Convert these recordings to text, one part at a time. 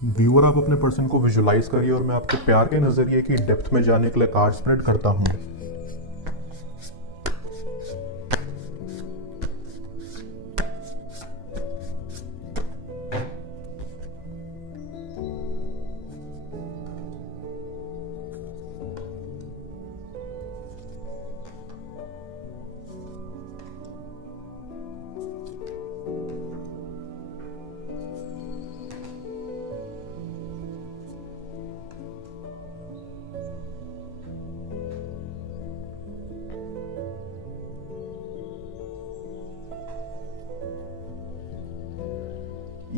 Viewer आप अपने person को विजुलाइज करिए और मैं आपके प्यार के नजरिए की डेप्थ में जाने के लिए कार्ड स्प्रेड करता हूँ।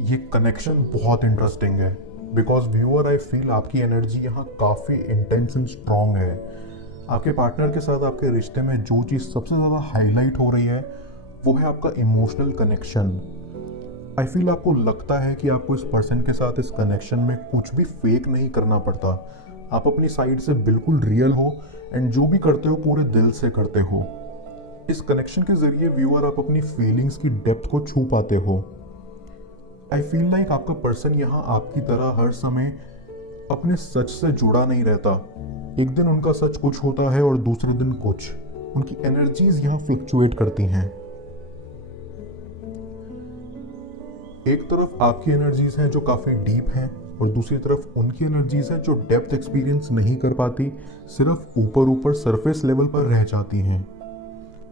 ये कनेक्शन बहुत इंटरेस्टिंग है बिकॉज व्यूअर आई फील आपकी एनर्जी यहाँ काफ़ी इंटेंस एंड स्ट्रांग है। आपके पार्टनर के साथ आपके रिश्ते में जो चीज़ सबसे ज़्यादा हाईलाइट हो रही है वो है आपका इमोशनल कनेक्शन। आई फील आपको लगता है कि आपको इस पर्सन के साथ इस कनेक्शन में कुछ भी फेक नहीं करना पड़ता। आप अपनी साइड से बिल्कुल रियल हो एंड जो भी करते हो पूरे दिल से करते हो। इस कनेक्शन के जरिए व्यूअर आप अपनी फीलिंग्स की डेप्थ को छू पाते हो। आई फील लाइक आपका पर्सन यहाँ आपकी तरह हर समय अपने सच से जुड़ा नहीं रहता। एक दिन उनका सच कुछ होता है और दूसरे दिन कुछ। उनकी एनर्जीज यहाँ फ्लक्चुएट करती हैं। एक तरफ आपकी एनर्जीज हैं जो काफी डीप हैं और दूसरी तरफ उनकी एनर्जीज हैं जो डेप्थ एक्सपीरियंस नहीं कर पाती, सिर्फ ऊपर ऊपर सरफेस लेवल पर रह जाती हैं।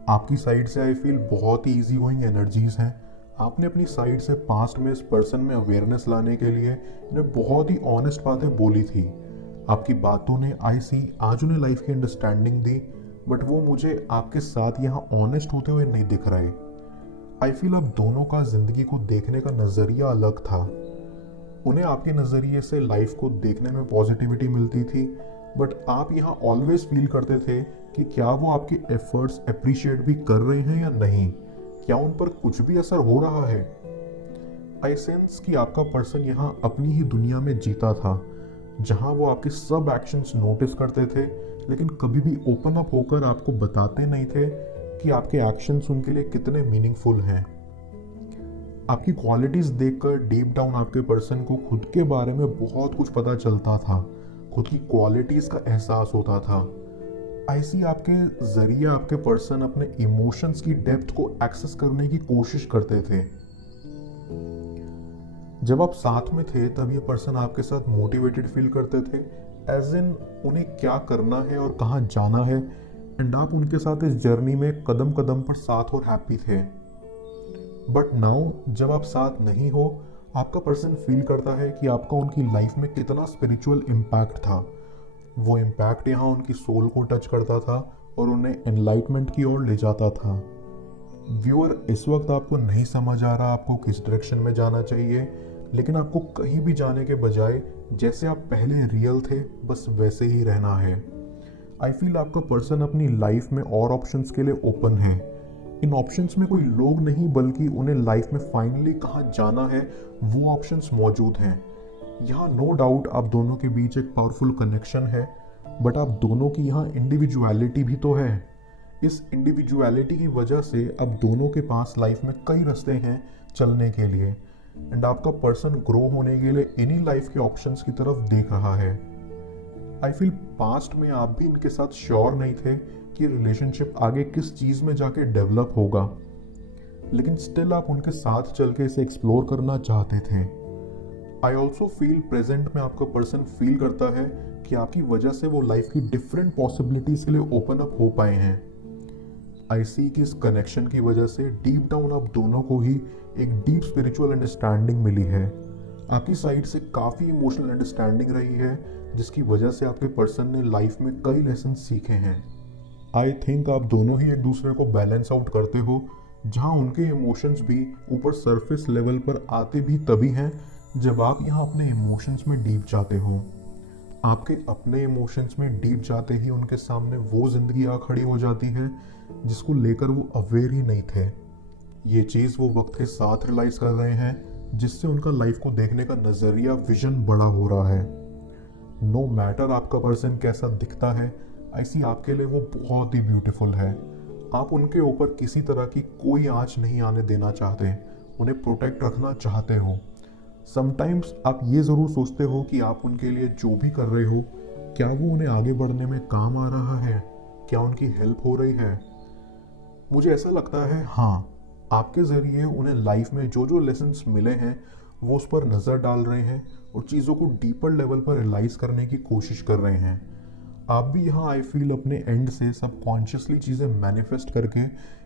आपकी साइड से आई फील बहुत ही इजी गोइंग एनर्जीज हैं। आपने अपनी साइड से पास्ट में इस पर्सन में अवेयरनेस लाने के लिए इन्हें बहुत ही ऑनेस्ट बातें बोली थी। आपकी बातों ने आई सी आज उन्हें लाइफ की अंडरस्टैंडिंग दी, बट वो मुझे आपके साथ यहाँ ऑनेस्ट होते हुए नहीं दिख रहे। आई फील अब दोनों का जिंदगी को देखने का नजरिया अलग था। उन्हें आपके नजरिए से लाइफ को देखने में पॉजिटिविटी मिलती थी, बट आप यहाँ ऑलवेज फील करते थे कि क्या वो आपके एफर्ट्स अप्रिशिएट भी कर रहे हैं या नहीं, क्या उन पर कुछ भी असर हो रहा है। आई सेंस कि आपका पर्सन यहाँ अपनी ही दुनिया में जीता था, जहाँ वो आपके सब एक्शंस नोटिस करते थे लेकिन कभी भी ओपन अप होकर आपको बताते नहीं थे कि आपके एक्शंस उनके लिए कितने मीनिंगफुल हैं। आपकी क्वालिटीज देखकर डीप डाउन आपके पर्सन को खुद के बारे में बहुत कुछ पता चलता था, खुद की क्वालिटीज का एहसास होता था। ऐसी आपके जरिए आपके पर्सन अपने इमोशंस की डेप्थ को एक्सेस करने की कोशिश करते थे। जब आप साथ में थे तब ये पर्सन आपके साथ मोटिवेटेड फील करते थे, एज इन उन्हें क्या करना है और कहाँ जाना है, एंड आप उनके साथ इस जर्नी में कदम कदम पर साथ और हैप्पी थे। बट नाउ जब आप साथ नहीं हो, आपका पर्सन फील करता है कि आपका उनकी लाइफ में कितना स्पिरिचुअल इम्पैक्ट था। वो इम्पैक्ट यहाँ उनकी सोल को टच करता था और उन्हें एनलाइटमेंट की ओर ले जाता था। व्यूअर, इस वक्त आपको नहीं समझ आ रहा आपको किस डायरेक्शन में जाना चाहिए, लेकिन आपको कहीं भी जाने के बजाय जैसे आप पहले रियल थे बस वैसे ही रहना है। आई फील आपका पर्सन अपनी लाइफ में और ऑप्शंस के लिए ओपन है। इन ऑप्शंस में कोई लोग नहीं बल्कि उन्हें लाइफ में फाइनली कहाँ जाना है वो ऑप्शंस मौजूद हैं। यहाँ नो डाउट आप दोनों के बीच एक पावरफुल कनेक्शन है, बट आप दोनों की यहाँ इंडिविजुअलिटी भी तो है। इस इंडिविजुअलिटी की वजह से अब दोनों के पास लाइफ में कई रास्ते हैं चलने के लिए, एंड आपका पर्सन ग्रो होने के लिए इन्हीं लाइफ के ऑप्शंस की तरफ देख रहा है। आई फील पास्ट में आप भी इनके साथ श्योर नहीं थे कि रिलेशनशिप आगे किस चीज में जाके डेवलप होगा, लेकिन स्टिल आप उनके साथ चल के इसे एक्सप्लोर करना चाहते थे। आई ऑल्सो फील प्रेजेंट में आपका पर्सन फील करता है कि आपकी वजह से वो लाइफ की डिफरेंट पॉसिबिलिटीज के लिए ओपन अप हो पाए हैं। आई सी कि इस कनेक्शन की वजह से डीप डाउन आप दोनों को ही एक डीप स्पिरिचुअल अंडरस्टैंडिंग मिली है। आपकी साइड से काफ़ी इमोशनल अंडरस्टैंडिंग रही है, जिसकी वजह से आपके पर्सन ने लाइफ में कई लेसन सीखे हैं। आई थिंक आप दोनों ही एक दूसरे को बैलेंस आउट करते हो, जहाँ उनके इमोशंस भी ऊपर सरफेस लेवल पर आते भी तभी हैं जब आप यहाँ अपने इमोशंस में डीप जाते हो। आपके अपने इमोशंस में डीप जाते ही उनके सामने वो जिंदगी आ खड़ी हो जाती है जिसको लेकर वो अवेयर ही नहीं थे। ये चीज़ वो वक्त के साथ रियलाइज कर रहे हैं, जिससे उनका लाइफ को देखने का नज़रिया, विजन बड़ा हो रहा है। नो मैटर आपका पर्सन कैसा दिखता है, ऐसी आपके लिए वो बहुत ही ब्यूटीफुल है। आप उनके ऊपर किसी तरह की कोई आँच नहीं आने देना चाहते, उन्हें प्रोटेक्ट रखना चाहते हो। समटाइम्स आप ये ज़रूर सोचते हो कि आप उनके लिए जो भी कर रहे हो, क्या वो उन्हें आगे बढ़ने में काम आ रहा है, क्या उनकी हेल्प हो रही है। मुझे ऐसा लगता है हाँ, आपके ज़रिए उन्हें लाइफ में जो जो लेसन्स मिले हैं वो उस पर नज़र डाल रहे हैं और चीज़ों को डीपर लेवल पर रियलाइज़ करने की कोशिश कर रहे हैं। आप भी यहाँ आई फील अपने एंड से सबकॉन्शियसली चीज़ें मैनिफेस्ट करके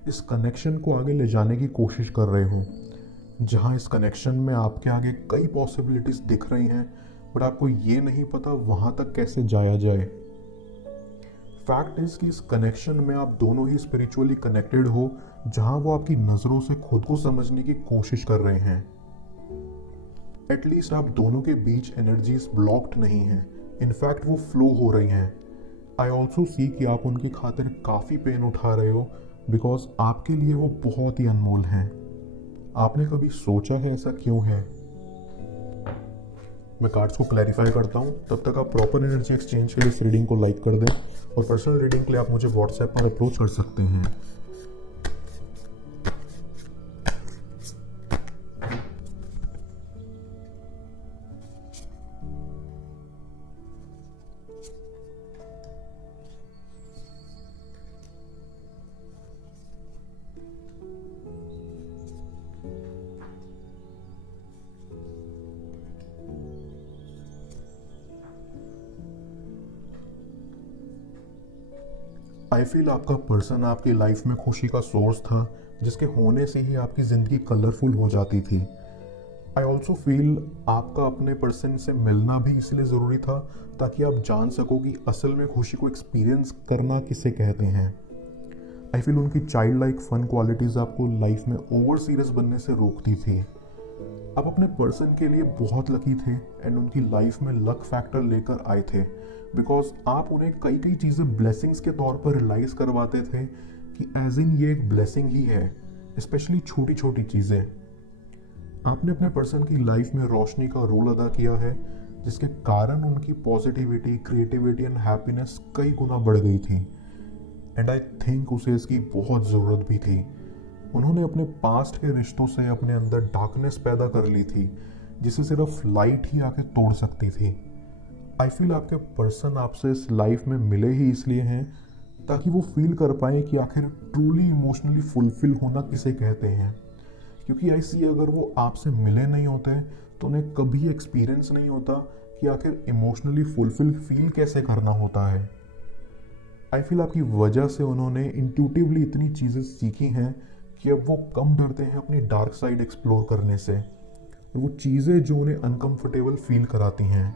इस कनेक्शन को आगे ले जाने की कोशिश कर रहे हो, जहाँ इस कनेक्शन में आपके आगे कई पॉसिबिलिटीज़ दिख रही हैं, बट आपको ये नहीं पता वहाँ तक कैसे जाया जाए। फैक्ट इज़ कि इस कनेक्शन में आप दोनों ही स्पिरिचुअली कनेक्टेड हो, जहाँ वो आपकी नज़रों से खुद को समझने की कोशिश कर रहे हैं। एटलीस्ट आप दोनों के बीच एनर्जीज ब्लॉक्ड नहीं हैं, इनफैक्ट वो फ्लो हो रही हैं। आई ऑल्सो सी कि आप उनकी खातिर काफ़ी पेन उठा रहे हो, बिकॉज आपके लिए वो बहुत ही अनमोल हैं। आपने कभी सोचा है ऐसा क्यों है? मैं कार्ड्स को क्लैरिफाई करता हूँ, तब तक आप प्रॉपर एनर्जी एक्सचेंज के लिए इस रीडिंग को लाइक कर दें, और पर्सनल रीडिंग के लिए आप मुझे व्हाट्सएप पर अप्रोच कर सकते हैं। आई फील आपका पर्सन आपकी लाइफ में खुशी का सोर्स था, जिसके होने से ही आपकी ज़िंदगी कलरफुल हो जाती थी। आई ऑल्सो फील आपका अपने पर्सन से मिलना भी इसलिए ज़रूरी था ताकि आप जान सको कि असल में खुशी को एक्सपीरियंस करना किसे कहते हैं। आई फील उनकी चाइल्ड लाइक फन क्वालिटीज़ आपको लाइफ में ओवर सीरियस बनने से रोकती थी। आप अपने पर्सन के लिए बहुत लकी थे एंड उनकी लाइफ में लक फैक्टर लेकर आए थे, बिकॉज आप उन्हें कई कई चीज़ें ब्लेसिंग्स के तौर पर रियलाइज करवाते थे कि एज इन ये एक ब्लेसिंग ही है, स्पेशली छोटी छोटी चीज़ें। आपने अपने पर्सन की लाइफ में रोशनी का रोल अदा किया है, जिसके कारण उनकी पॉजिटिविटी, क्रिएटिविटी एंड हैप्पीनेस कई गुना बढ़ गई थी। एंड आई थिंक उसे इसकी बहुत ज़रूरत भी थी। उन्होंने अपने पास्ट के रिश्तों से अपने अंदर डार्कनेस पैदा कर ली थी, जिसे सिर्फ लाइट ही आके तोड़ सकती थी। आई फील आपके पर्सन आपसे इस लाइफ में मिले ही इसलिए हैं ताकि वो फील कर पाए कि आखिर ट्रूली इमोशनली फुलफिल होना किसे कहते हैं। क्योंकि आई सी अगर वो आपसे मिले नहीं होते तो उन्हें कभी एक्सपीरियंस नहीं होता कि आखिर इमोशनली फुलफिल फील कैसे करना होता है। आई फील आपकी वजह से उन्होंने इंट्यूटिवली इतनी चीज़ें सीखी हैं कि अब वो कम डरते हैं अपनी डार्क साइड एक्सप्लोर करने से, और वो चीज़ें जो उन्हें अनकंफर्टेबल फील कराती हैं।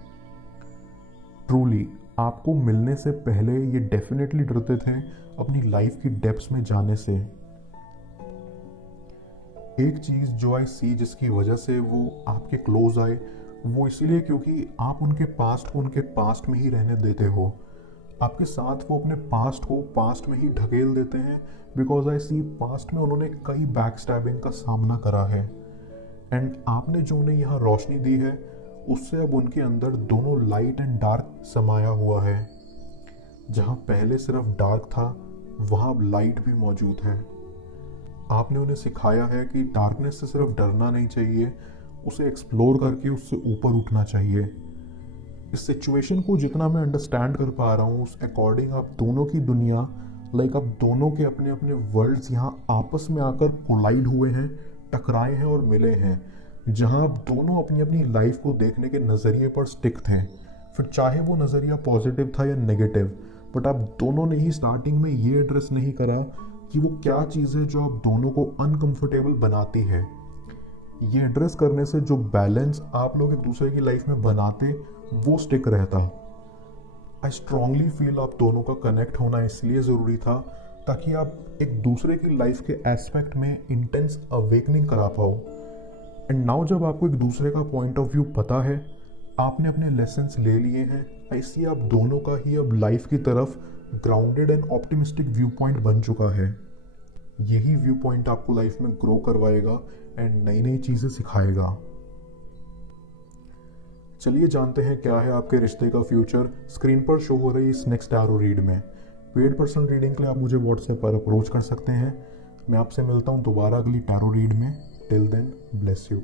ट्रूली आपको मिलने से पहले ये डेफिनेटली डरते थे अपनी लाइफ की डेप्थ्स में जाने से। एक चीज़ जो आई सी जिसकी वजह से वो आपके क्लोज आए, वो इसीलिए क्योंकि आप उनके पास्ट को उनके पास्ट में ही रहने देते हो। आपके साथ वो अपने पास्ट को पास्ट में ही ढकेल देते हैं, बिकॉज आई सी पास्ट में उन्होंने कई बैक स्टैबिंग का सामना करा है, एंड आपने जो उन्हें यहाँ रोशनी दी है उससे अब उनके अंदर दोनों लाइट एंड डार्क समाया हुआ है। जहाँ पहले सिर्फ डार्क था, वहाँ अब लाइट भी मौजूद है। आपने उन्हें सिखाया है कि डार्कनेस से सिर्फ डरना नहीं चाहिए, उसे एक्सप्लोर करके उससे ऊपर उठना चाहिए। इस सिचुएशन को जितना मैं अंडरस्टैंड कर पा रहा हूँ, उस अकॉर्डिंग आप दोनों की दुनिया, आप दोनों के अपने अपने वर्ल्ड्स यहाँ आपस में आकर कोलाइड हुए हैं, टकराए हैं और मिले हैं, जहाँ आप दोनों अपनी अपनी लाइफ को देखने के नज़रिए पर स्टिक थे। फिर चाहे वो नज़रिया पॉजिटिव था या नेगेटिव, बट आप दोनों ने ही स्टार्टिंग में ये एड्रेस नहीं करा कि वो क्या चीज़ है जो आप दोनों को अनकंफर्टेबल बनाती है। ये एड्रेस करने से जो बैलेंस आप लोग एक दूसरे की लाइफ में बनाते, वो स्टिक रहता। आई स्ट्रांगली फील आप दोनों का कनेक्ट होना इसलिए ज़रूरी था ताकि आप एक दूसरे की लाइफ के एस्पेक्ट में इंटेंस अवेकनिंग करा पाओ। एंड नाउ जब आपको एक दूसरे का पॉइंट ऑफ व्यू पता है, आपने अपने लेसन्स ले लिए हैं, आई सी आप दोनों का ही अब लाइफ की तरफ grounded and optimistic view point बन चुका है। यही व्यू पॉइंट आपको लाइफ में ग्रो करवाएगा एंड नई नई चीज़ें सिखाएगा। चलिए जानते हैं क्या है आपके रिश्ते का फ्यूचर स्क्रीन पर शो हो रही इस नेक्स्ट टैरो रीड में। पेड पर्सनल रीडिंग के लिए आप मुझे व्हाट्सएप पर अप्रोच कर सकते हैं। मैं आपसे मिलता हूँ दोबारा अगली टैरो रीड में। Till then, bless you.